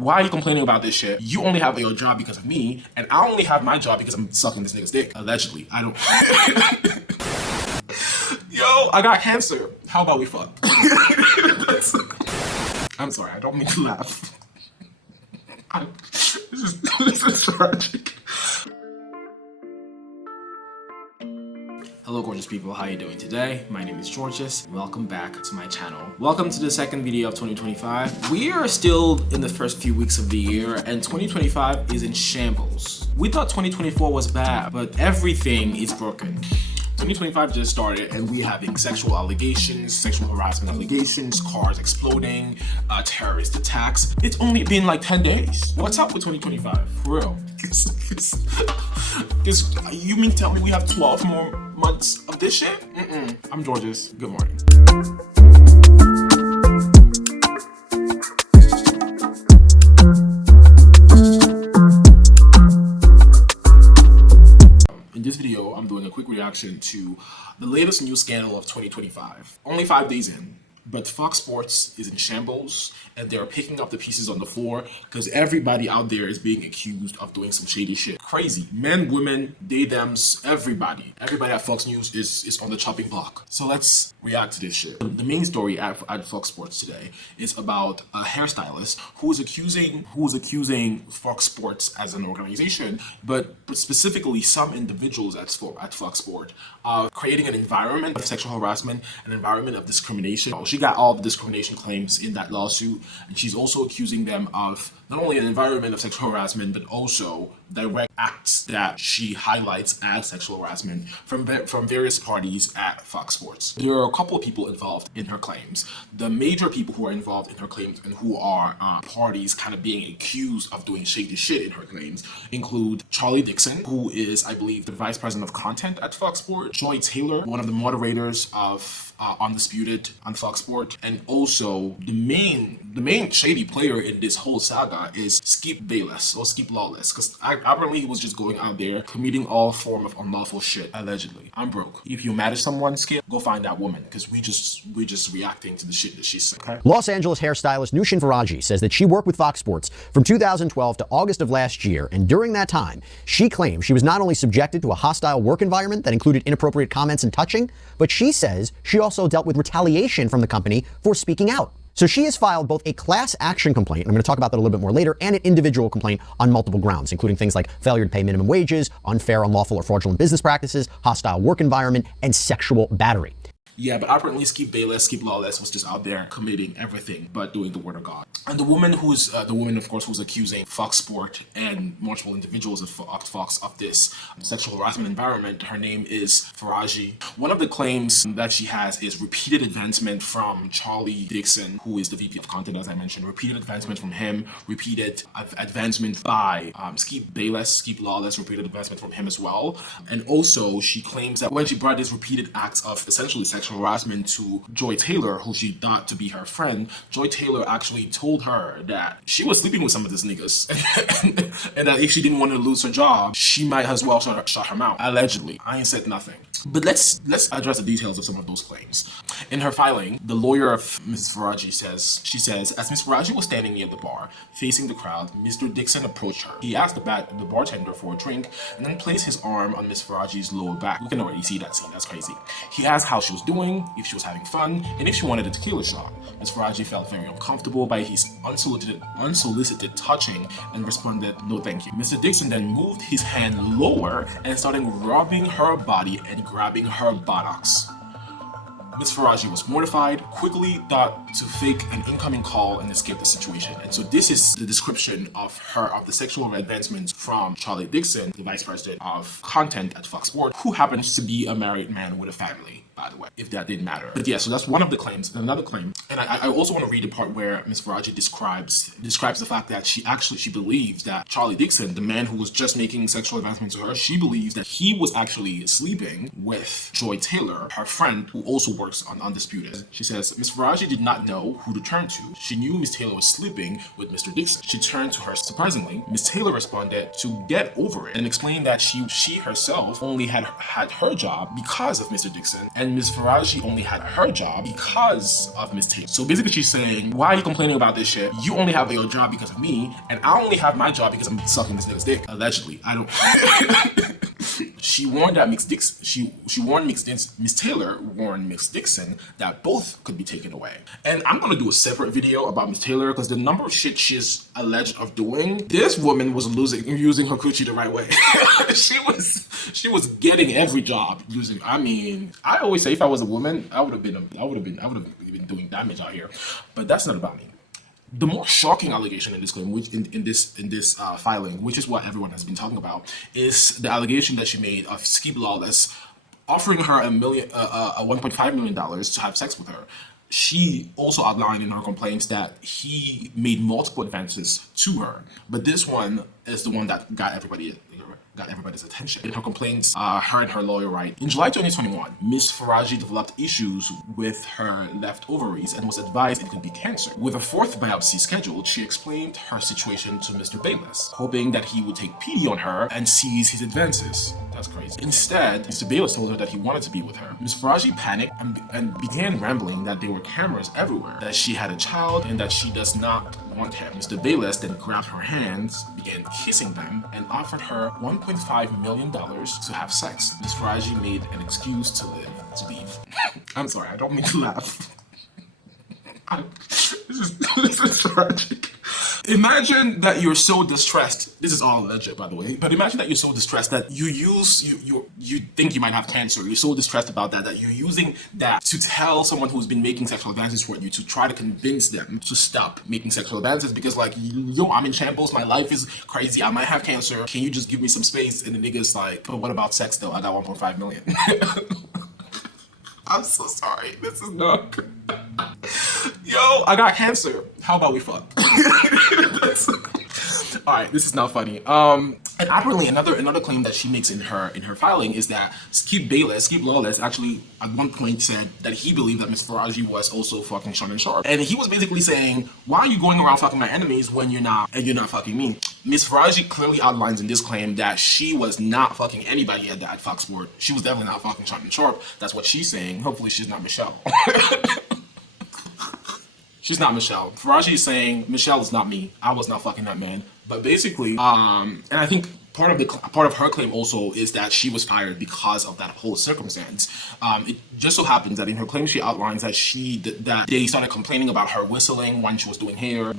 Why are you complaining about this shit? You only have your job because of me, and I only have my job because I'm sucking this nigga's dick. Allegedly. I don't. Yo, I got cancer. How about we fuck? I'm sorry, I don't mean to laugh. This is tragic. Hello gorgeous people, how are you doing today? My name is Georges, and welcome back to my channel. Welcome to the second video of 2025. We are still in the first few weeks of the year, and 2025 is in shambles. We thought 2024 was bad, but everything is broken. 2025 just started and we having sexual allegations, sexual harassment allegations, cars exploding, terrorist attacks. It's only been like 10 days. What's up with 2025? For real. You mean tell me we have 12 more months of this shit? I'm Georges. Good morning. In this video, I'm doing a quick reaction to the latest news scandal of 2025. Only 5 days in, but Fox Sports is in shambles and they're picking up the pieces on the floor because everybody out there is being accused of doing some shady shit. Crazy. Men, women, they, thems, everybody. Everybody at Fox News is on the chopping block. So let's react to this shit. The main story at Fox Sports today is about a hairstylist who is accusing Fox Sports as an organization, but specifically some individuals at Fox Sports of creating an environment of sexual harassment, an environment of discrimination. She got all the discrimination claims in that lawsuit, and she's also accusing them of not only an environment of sexual harassment, but also direct acts that she highlights as sexual harassment from various parties at Fox Sports. There are a couple of people involved in her claims. The major people who are involved in her claims and who are parties kind of being accused of doing shady shit in her claims include Charlie Dixon, who is, I believe, the vice president of content at Fox Sports, Joy Taylor, one of the moderators of Undisputed on Fox Sports, and also the main shady player in this whole saga is Bayless or Lawless, because apparently he was just going out there committing all form of unlawful shit, allegedly. I'm broke. If you're mad at someone, Skip, go find that woman, because we're just reacting to the shit that she's saying. Okay? Los Angeles hairstylist Faraji says that she worked with Fox Sports from 2012 to August of last year, and during that time, she claims she was not only subjected to a hostile work environment that included inappropriate comments and touching, but she says she also dealt with retaliation from the company for speaking out. So she has filed both a class action complaint, and I'm going to talk about that a little bit more later, and an individual complaint on multiple grounds, including things like failure to pay minimum wages, unfair, unlawful, or fraudulent business practices, hostile work environment, and sexual battery. Yeah, but apparently Bayless, Lawless was just out there committing everything but doing the word of God. And the woman, of course, who's accusing Fox Sport and multiple individuals of Fox of this sexual harassment environment, her name is Faraji. One of the claims that she has is repeated advancement from Charlie Dixon, who is the VP of content, as I mentioned. Repeated advancement from him, repeated advancement by Bayless, Lawless, repeated advancement from him as well. And also, she claims that when she brought these repeated acts of essentially sexual harassment to Joy Taylor, who she thought to be her friend, Joy Taylor actually told her that she was sleeping with some of these niggas and that if she didn't want to lose her job, she might as well shut her mouth. Allegedly. I ain't said nothing. But let's address the details of some of those claims. In her filing, the lawyer of Mrs. Faraji says, as Ms. Faraji was standing near the bar, facing the crowd, Mr. Dixon approached her. He asked the bartender for a drink and then placed his arm on Ms. Faraji's lower back. We can already see that scene. That's crazy. He asked how she was doing, if she was having fun, and if she wanted a tequila shot. Ms. Faraji felt very uncomfortable by his unsolicited touching and responded, "No thank you." Mr. Dixon then moved his hand lower and started rubbing her body and grabbing her buttocks. Ms. Faraji was mortified, quickly thought to fake an incoming call and escape the situation. And so this is the description of the sexual advancements from Charlie Dixon, the vice president of content at Fox Sports, who happens to be a married man with a family, by the way, if that didn't matter. But yeah, so that's one of the claims. Another claim, and I also want to read the part where Ms. Faraji describes the fact that she believes that Charlie Dixon, the man who was just making sexual advancements to her, she believes that he was actually sleeping with Joy Taylor, her friend who also works on Undisputed. She says, Ms. Faraji did not know who to turn to. She knew Ms. Taylor was sleeping with Mr. Dixon. She turned to her. Surprisingly, Ms. Taylor responded to get over it and explained that she herself only had her job because of Mr. Dixon, and and Ms. Faraji only had her job because of Ms. Taylor. So basically she's saying, why are you complaining about this shit? You only have your job because of me, and I only have my job because I'm sucking this nigga's dick. Allegedly. I don't... She warned that Miss Taylor warned Miss Dixon that both could be taken away. And I'm gonna do a separate video about Miss Taylor because the number of shit she's alleged of doing, this woman was using her coochie the right way. she was getting every job using. I mean, I always say if I was a woman, I would have been doing damage out here. But that's not about me. The more shocking allegation in this claim, which in this filing, which is what everyone has been talking about, is the allegation that she made of Skip Lawless offering her $1.5 million to have sex with her. She also outlined in her complaints that he made multiple advances to her, but this one is the one that got everybody's attention. In her complaints, her and her lawyer write, in July 2021, Ms. Faraji developed issues with her left ovaries and was advised it could be cancer. With a fourth biopsy scheduled, she explained her situation to Mr. Bayless, hoping that he would take pity on her and seize his advances. That's crazy. Instead, Mr. Bayless told her that he wanted to be with her. Ms. Faraji panicked and began rambling that there were cameras everywhere, that she had a child, and that she does not want him. Mr. Bayless then grabbed her hands, began kissing them, and offered her $1.5 million to have sex. Ms. Faraji made an excuse to leave. I'm sorry, I don't mean to laugh. This is tragic. Imagine that you're so distressed. This is all alleged, by the way. But imagine that you're so distressed that you think you might have cancer. You're so distressed about that you're using that to tell someone who's been making sexual advances for you, to try to convince them to stop making sexual advances because, like, yo, I'm in shambles. My life is crazy. I might have cancer. Can you just give me some space? And the nigga's like, but what about sex though? I got 1.5 million. I'm so sorry. This is not good. Yo, I got cancer. How about we fuck? All right, this is not funny. And apparently another claim that she makes in her filing is that Skip Lawless, actually at one point said that he believed that Miss Faraji was also fucking Shannon Sharp, and he was basically saying, why are you going around fucking my enemies when you're not fucking me? Miss Faraji clearly outlines in this claim that she was not fucking anybody at Fox Sport. She was definitely not fucking Shannon Sharp. That's what she's saying. Hopefully she's not Michelle. She's not Michelle. Faraji is saying Michelle is not me. I was not fucking that man. But basically, and I think part of her claim also is that she was fired because of that whole circumstance. It just so happens that in her claim she outlines that they started complaining about her whistling when she was doing hair,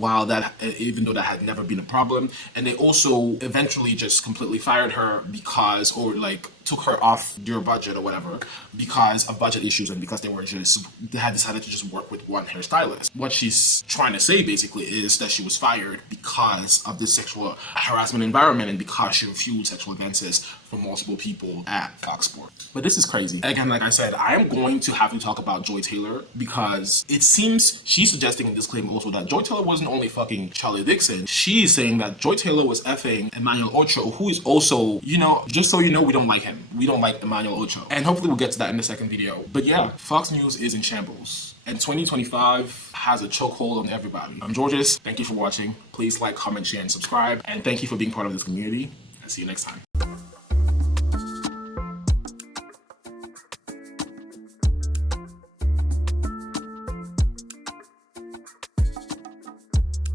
even though that had never been a problem, and they also eventually just completely fired her because, or like took her off their budget or whatever because of budget issues and because they had decided to just work with one hairstylist. What she's trying to say basically is that she was fired because of this sexual harassment environment and because she refused sexual advances from multiple people at Fox Sports. But this is crazy. Again, like I said, I am going to have to talk about Joy Taylor because it seems she's suggesting in this claim also that Joy Taylor wasn't only fucking Charlie Dixon. She's saying that Joy Taylor was effing Emmanuel Ocho, who is also, just so you know, we don't like him. We don't like Emmanuel Ocho. And hopefully we'll get to that in the second video. But yeah, Fox News is in shambles. And 2025 has a chokehold on everybody. I'm Georges. Thank you for watching. Please like, comment, share, and subscribe. And thank you for being part of this community. I'll see you next time.